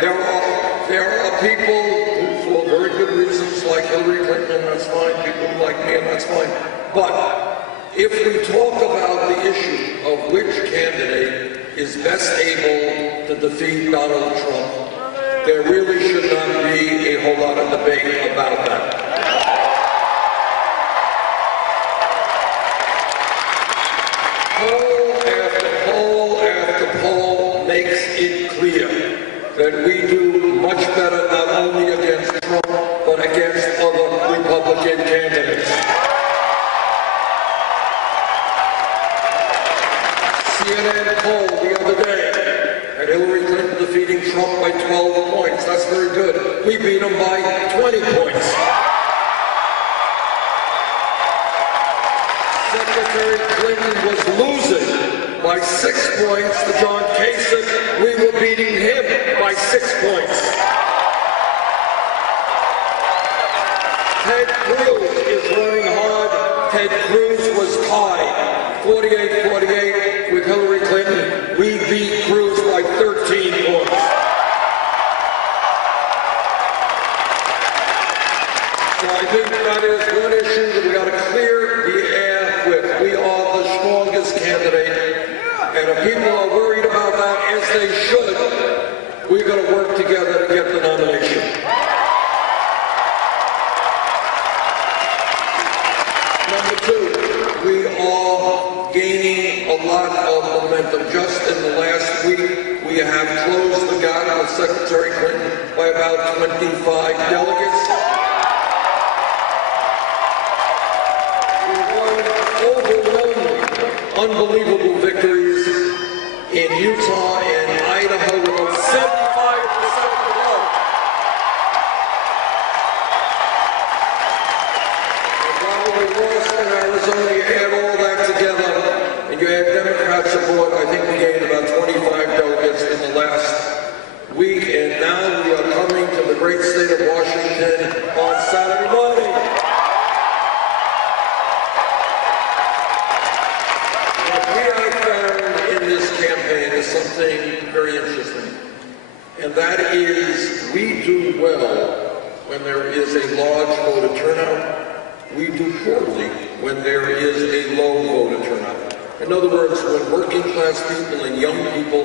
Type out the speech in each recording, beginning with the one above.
there are people who, for very good reasons, like Hillary Clinton, and that's fine. People who like me, and that's fine. But if we talk about the issue of which candidate is best able to defeat Donald Trump, there really should not be a whole lot of debate about that. Poll after poll after poll makes it clear that we do much better not only against Trump, but against other Republican candidates. CNN poll the other day had Hillary Clinton defeating Trump by 12 points. That's very good. We beat him by 20 points. Secretary Clinton was losing by 6 points to John Kasich. We were beating him by 6 points. Ted Cruz is running hard. Ted Cruz was tied 48-48 with Hillary Clinton. We beat Cruz by 13 points. So I think that is one issue that we got to clear the air with. We are the strongest candidate, and if people are worried about that, as they should, we're going to work together to get the nomination. Number two, we are gaining a lot of momentum. Just in the last week, we have closed the gap with Secretary Clinton by about 25 delegates. We won overwhelming, unbelievable victories in Utah and Idaho with 75% of the vote. And while we lost in Arizona, you add all that together, and you add Democrat support, I think we gained about 25 delegates in the last week, and now we are coming to the great state of Washington on Saturday morning. What we have found in this campaign is something very interesting, and that is we do well when there is a large voter turnout. We do poorly when there is a low voter turnout. In other words, when working class people and young people,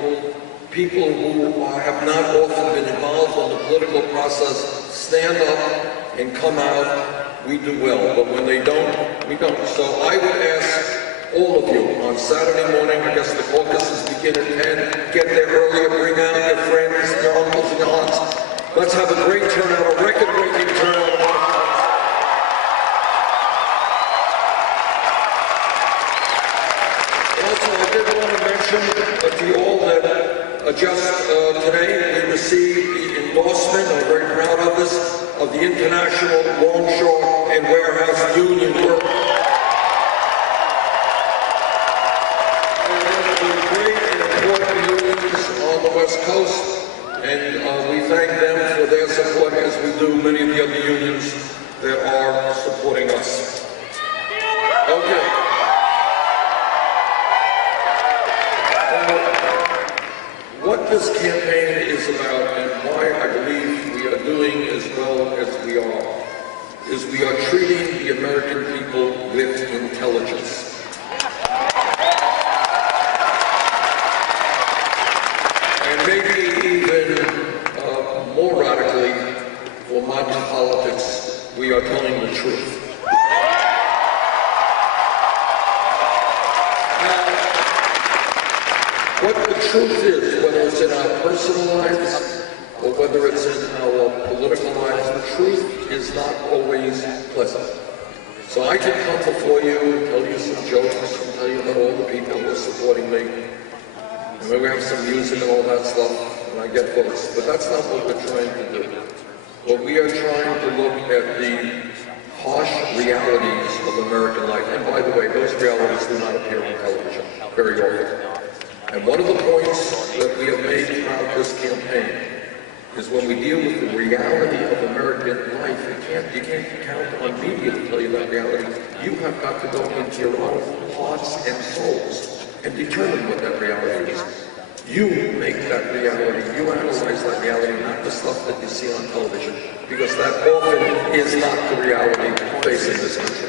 people who have not often been involved in the political process, stand up and come out, we do well. But when they don't, we don't. So I would ask all of you on Saturday morning, I guess the caucuses begin at 10, get there earlier, bring out your friends, your uncles and your aunts. Let's have a great turnout, a record-breaking turnout. To you all that just today, we received the endorsement, I'm very proud of this, of the International Longshore and Warehouse Union Group. One of the great and important unions on the West Coast, and we thank them for their support as we do many of the other unions that are supporting us. Okay. What this campaign is about and why I believe we are doing as well as we are, is we are treating the American people with intelligence. And maybe even more radically, for modern politics, we are telling the truth. What the truth is, whether it's in our personal lives or whether it's in our political lives, the truth is not always pleasant. So I can come before you and tell you some jokes and tell you about all the people who are supporting me. And maybe we have some music and all that stuff, and I get votes. But that's not what we're trying to do. What we are trying to look at the harsh realities of American life. And by the way, those realities do not appear on television very often. And one of the points that we have made throughout this campaign is when we deal with the reality of American life, you can't count on media to tell you that reality. You have got to go into your own hearts and souls and determine what that reality is. You make that reality, you analyze that reality, not the stuff that you see on television, because that often is not the reality facing this country.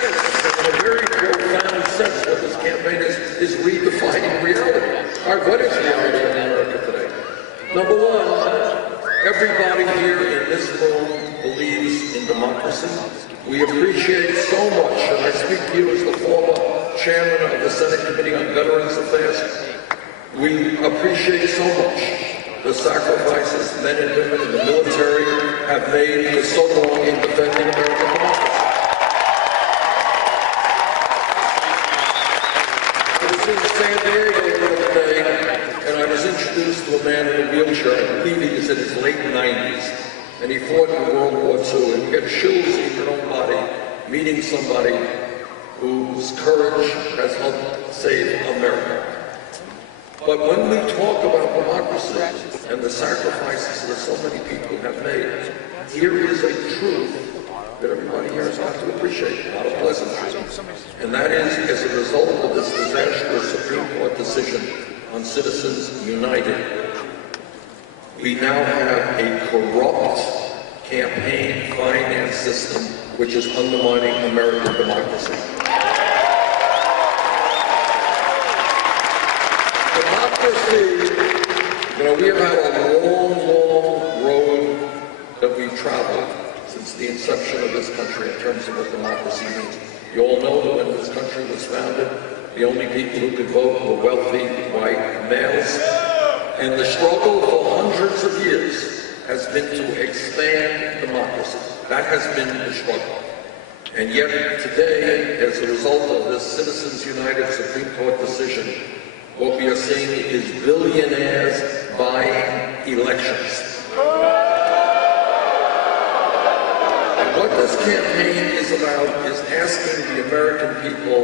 In a very profound sense, what this campaign is redefining reality. All right, what is reality in America today? Number one, everybody here in this room believes in democracy. We appreciate so much, and I speak to you as the former chairman of the Senate Committee on Veterans Affairs. We appreciate so much the sacrifices men and women in the military have made for so long in defending American democracy. In San Diego the other day, and I was introduced to a man in a wheelchair. I believe he was in his late 90s, and he fought in World War II, and you get chills in your own body meeting somebody whose courage has helped save America. But when we talk about democracy and the sacrifices that so many people have made, here is a truth that everybody here has got to appreciate, not a pleasant truth. And that is, as a result of this disastrous Supreme Court decision on Citizens United, we now have a corrupt campaign finance system which is undermining American democracy. Democracy, we have had a long, long road that we've traveled since the inception of this country in terms of what democracy means. You all know that when this country was founded, the only people who could vote were wealthy white males. And the struggle for hundreds of years has been to expand democracy. That has been the struggle. And yet today, as a result of this Citizens United Supreme Court decision, what we are seeing is billionaires buying elections. What this campaign is about is asking the American people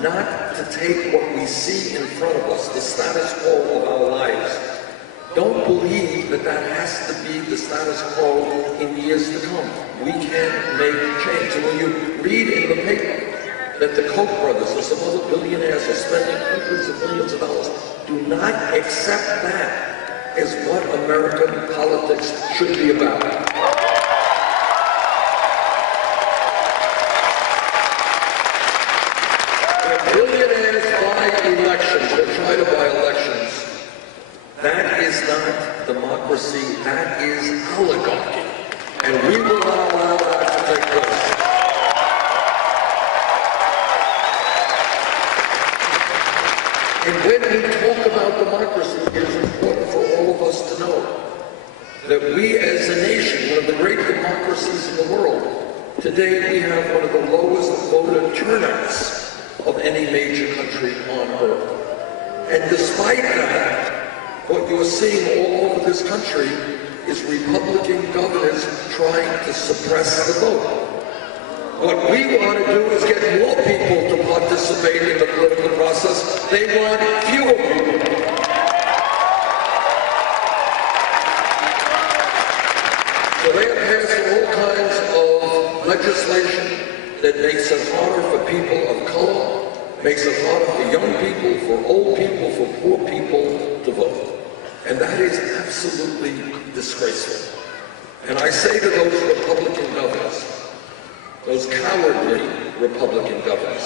not to take what we see in front of us, the status quo of our lives. Don't believe that that has to be the status quo in years to come. We can make change. And when you read in the paper that the Koch brothers or some other billionaires are spending hundreds of millions of dollars, do not accept that as what American politics should be about. Billionaires buy elections, or try to buy elections. That is not democracy, that is oligarchy. And we will not allow that to take place. And when we talk about democracy, it is important for all of us to know that we as a nation, one of the great democracies in the world, today we have one of the lowest voter turnouts of any major country on earth. And despite that, what you're seeing all over this country is Republican governors trying to suppress the vote. What we want to do is get more people to participate in the political process. They want fewer people. So they have passed all kinds of legislation that makes it harder for people of color, makes it harder for young people, for old people, for poor people to vote. And that is absolutely disgraceful. And I say to those Republican governors, those cowardly Republican governors,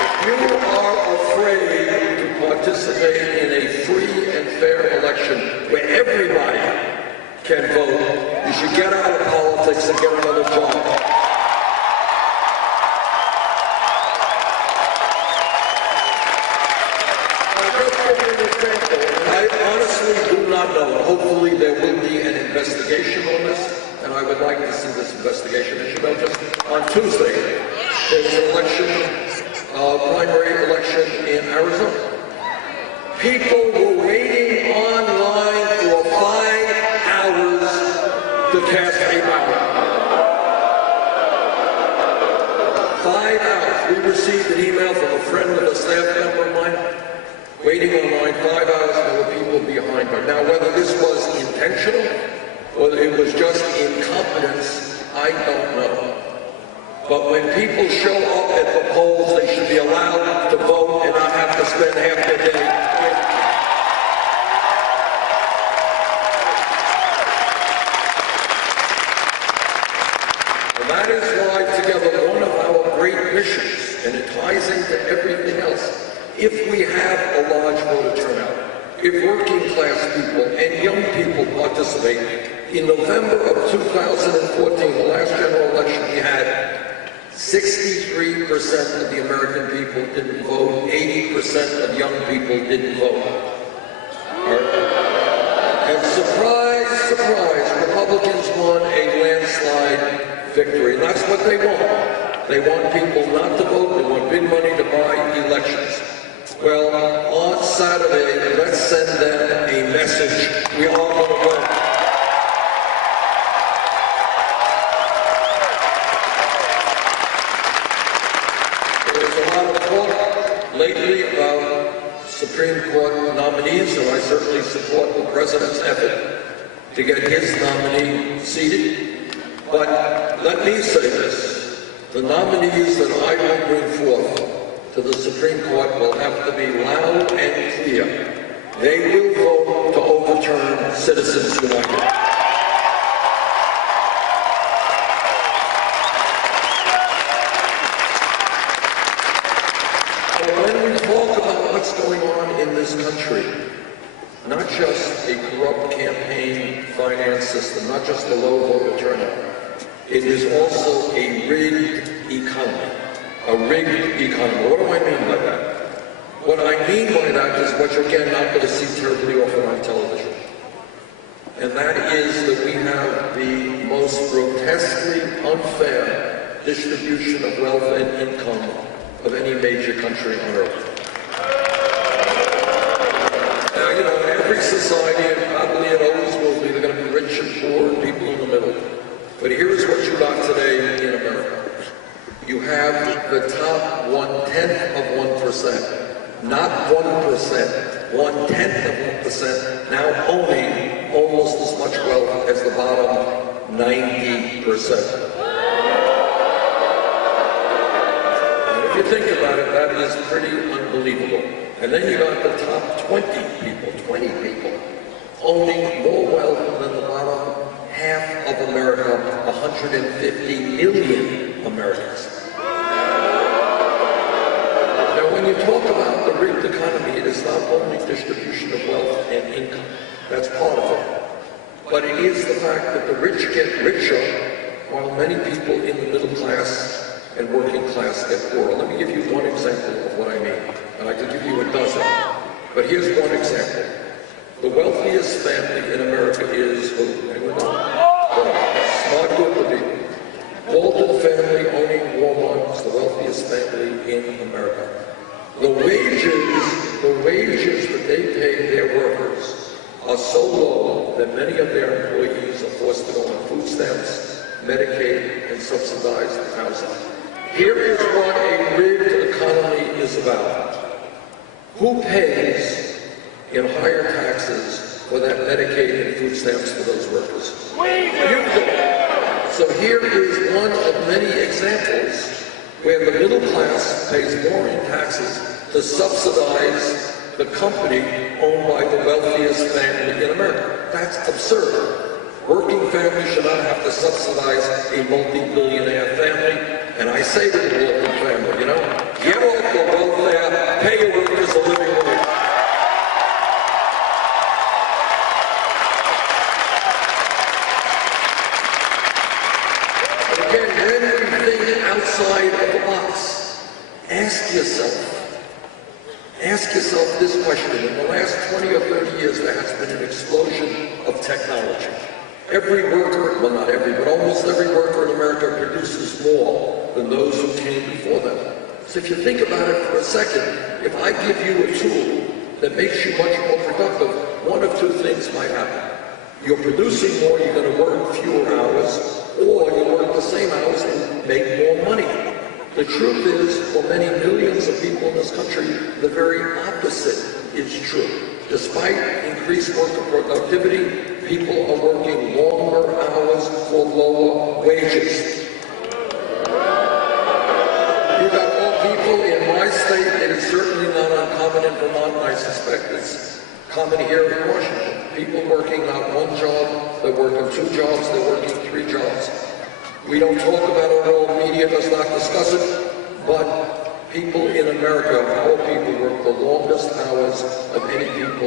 if you are afraid to participate in a free and fair election where everybody can vote, you should get out of politics and get another job. I honestly do not know. Hopefully there will be an investigation on this, and I would like to see this investigation. As you know, just on Tuesday, there's an election, primary election in Arizona. People were waiting online for 5 hours to cast a ballot. 5 hours. We received an email from a friend of a staff member of mine, waiting online 5 hours, there were people behind her. Now, whether this was intentional or it was just incompetence, I don't know. But when people show up at the polls, they should be allowed to vote and not have to spend half their day. And that is why, together, one of our great missions, and it ties into everything else, if we have a large voter turnout, if working class people and young people participate, in November of 2014, the last general election we had, 63% of the American people didn't vote, 80% of young people didn't vote. And surprise, surprise, Republicans won a landslide victory. And that's what they want. They want people not to vote, they want big money to buy elections. Well, on Saturday, let's send them a message. We are going to vote. There's a lot of talk lately about Supreme Court nominees, and I certainly support the President's effort to get his nominee seated. But let me say this. The nominees that I will bring forth to the Supreme Court will have to be loud and clear. They will vote to overturn Citizens United. But when we talk about what's going on in this country, not just a corrupt campaign finance system, not just a low voter turnout, it is also a rigged economy. A rigged economy. What do I mean by that? What I mean by that is what you're again not going to see terribly often on television. And that is that we have the most grotesquely unfair distribution of wealth and income of any major country on earth. Now, you know, in every society, and probably it always will be, they're going to be rich and poor and people in the middle. But here's what you got today in America. You have the top 1/10 of 1%, not 1%, 1/10 of 1%, now owning almost as much wealth as the bottom 90%. And if you think about it, that is pretty unbelievable. And then you got the top 20 people owning more wealth than the bottom half of America, 150 million Americans. When you talk about the rigged economy, it is not only distribution of wealth and income. That's part of it. But it is the fact that the rich get richer while many people in the middle class and working class get poorer. Let me give you one example of what I mean. And I could give you a dozen. But here's one example. The wealthiest family in America is who? Anyone know? Smart group of people. Walton family owning Walmart is the wealthiest family in America. The wages that they pay their workers are so low that many of their employees are forced to go on food stamps, Medicaid, and subsidized housing. Here is what a rigged economy is about. Who pays in higher taxes for that Medicaid and food stamps for those workers? You do. So here is one of many examples where the middle class pays more in taxes to subsidize the company owned by the wealthiest family in America. That's absurd. Working families should not have to subsidize a multi-billionaire family. And I say to the Walton family, you know, get off the welfare, pay your workers a living wage. Outside of the box. Ask yourself this question. In the last 20 or 30 years, there has been an explosion of technology. Every worker, well not every, but almost every worker in America produces more than those who came before them. So if you think about it for a second, if I give you a tool that makes you much more productive, one of two things might happen. You're producing more, you're going to work fewer hours, or you work the same hours and make more money. The truth is, for many millions of people in this country, the very opposite is true. Despite increased worker productivity, people are working longer hours for lower wages. Vermont, I suspect it's common here in Washington. People working not one job, they're working 2 jobs, they're working 3 jobs. We don't talk about it at all, media does not discuss it, but people in America, all people work the longest hours of any people